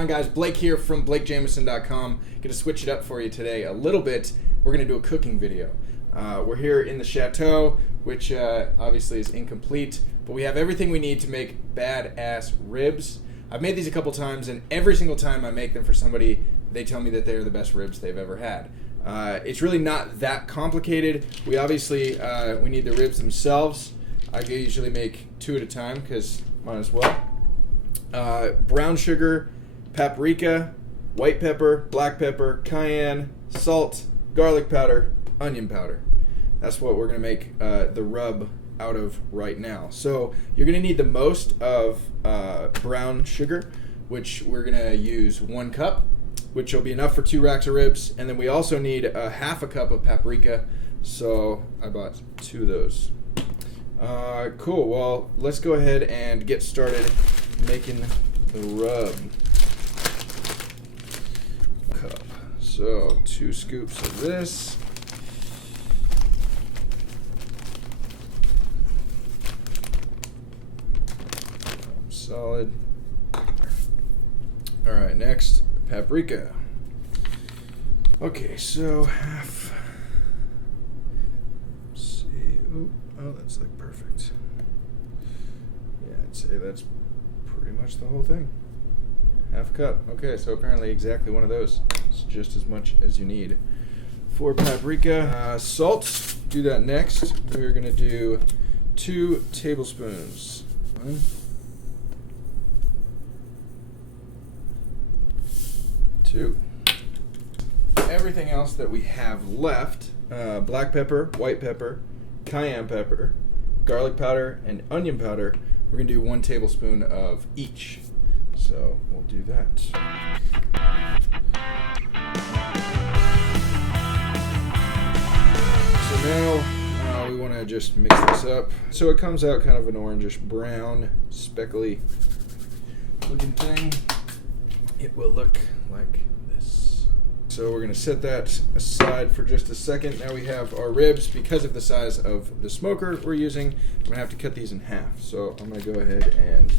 on, guys? Blake here from BlakeJamison.com. Gonna switch it up for you today a little bit. We're gonna do a cooking video. We're here in the chateau, which obviously is incomplete, but we have everything we need to make BadASS ribs. I've made these a couple times, and every single time I make them for somebody, they tell me that they're the best ribs they've ever had. It's really not that complicated. We obviously we need the ribs themselves. I usually make 2 at a time because might as well. Brown sugar, paprika, white pepper, black pepper, cayenne, salt, garlic powder, onion powder. That's what we're going to make the rub out of right now. So you're going to need the most of brown sugar, which we're going to use 1 cup, which will be enough for 2 racks of ribs. And then we also need half a cup of paprika, so I bought 2 of those. Cool, well, let's go ahead and get started making the rub. Cup. So 2 scoops of this. Solid. All right, next, paprika. Okay, so half. Let's see. Oh, that's like perfect. Yeah, I'd say that's pretty much the whole thing. Half a cup. Okay, so apparently exactly one of those. It's just as much as you need for paprika. Salt. Do that next. We're gonna do 2 tablespoons. 1, 2. Everything else that we have left, black pepper, white pepper, cayenne pepper, garlic powder, and onion powder, we're going to do 1 tablespoon of each. So we'll do that. So now we want to just mix this up. So it comes out kind of an orangish brown, speckly looking thing. It will look like this. So we're going to set that aside for just a second. Now we have our ribs. Because of the size of the smoker we're using, I'm going to have to cut these in half. So I'm going to go ahead and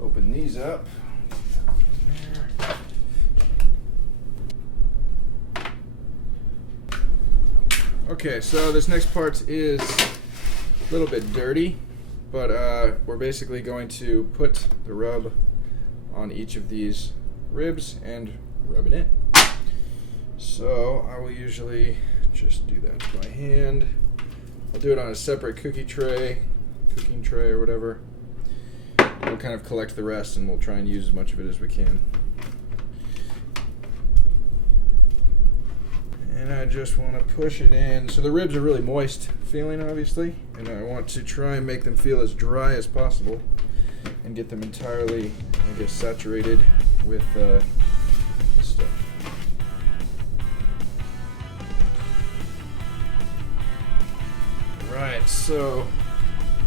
open these up. Okay, so this next part is a little bit dirty, but we're basically going to put the rub on each of these ribs and rub it in. So I will usually just do that by hand. I'll do it on a separate cooking tray or whatever. We'll kind of collect the rest and we'll try and use as much of it as we can. And I just want to push it in. So the ribs are really moist feeling, obviously, and I want to try and make them feel as dry as possible and get them entirely, I guess, saturated with stuff. Right, so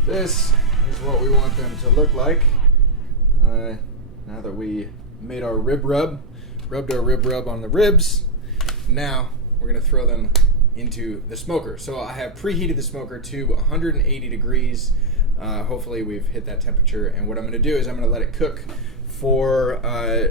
this is what we want them to look like. Now that we made our rubbed our rib rub on the ribs, now we're going to throw them into the smoker. So I have preheated the smoker to 180 degrees. Hopefully we've hit that temperature, and what I'm going to do is I'm going to let it cook for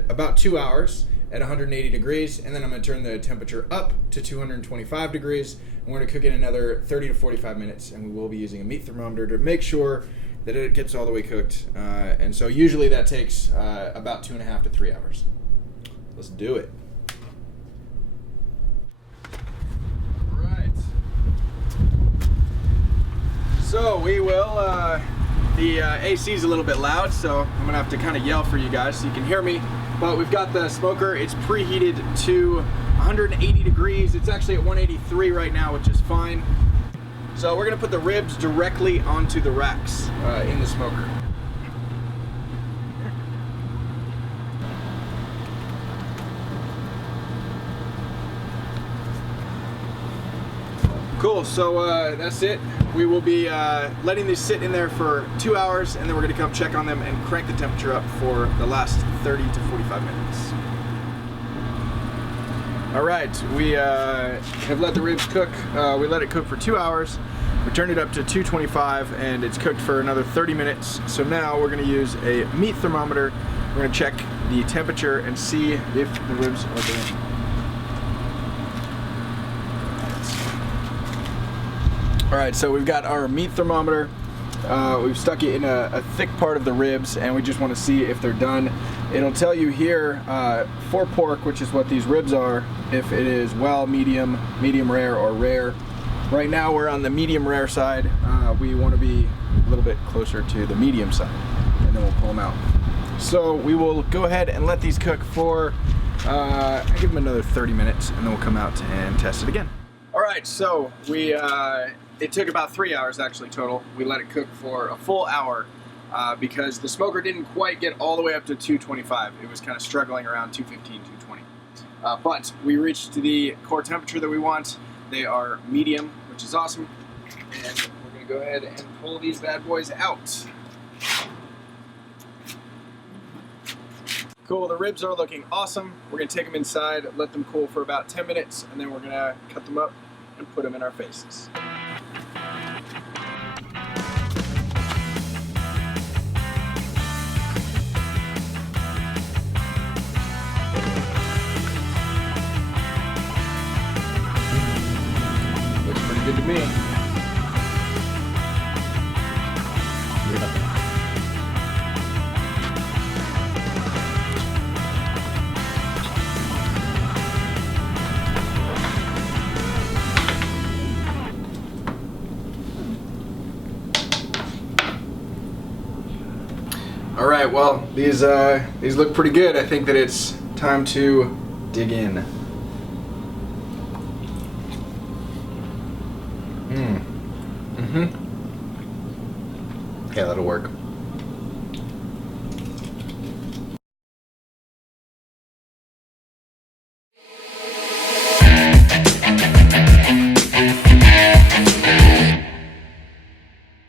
about 2 hours at 180 degrees, and then I'm going to turn the temperature up to 225 degrees, and we're going to cook it another 30 to 45 minutes, and we will be using a meat thermometer to make sure that it gets all the way cooked, and so usually that takes about 2.5 to 3 hours. Let's do it. So we will, the AC is a little bit loud, so I'm gonna have to kind of yell for you guys so you can hear me. But we've got the smoker, it's preheated to 180 degrees. It's actually at 183 right now, which is fine. So we're gonna put the ribs directly onto the racks in the smoker. Cool, so that's it. We will be letting these sit in there for 2 hours, and then we're going to come check on them and crank the temperature up for the last 30 to 45 minutes. All right, we have let the ribs cook. We let it cook for 2 hours. We turned it up to 225, and it's cooked for another 30 minutes. So now we're going to use a meat thermometer We're gonna check the temperature and see if the ribs are done. All right, so we've got our meat thermometer. We've stuck it in a thick part of the ribs, and we just want to see if they're done. It'll tell you here for pork, which is what these ribs are, if it is well, medium, medium rare, or rare. Right now we're on the medium rare side. We want to be a little bit closer to the medium side, and then we'll pull them out. So we will go ahead and let these cook for, I give them another 30 minutes, and then we'll come out and test it again. All right, so it took about 3 hours actually total. We let it cook for a full hour because the smoker didn't quite get all the way up to 225. It was kind of struggling around 215, 220. But we reached the core temperature that we want. They are medium, which is awesome. And we're gonna go ahead and pull these bad boys out. Cool, the ribs are looking awesome. We're gonna take them inside, let them cool for about 10 minutes, and then we're gonna cut them up and put them in our faces. Looks pretty good to me. All right, well, these look pretty good. I think that it's time to dig in. Yeah, that'll work.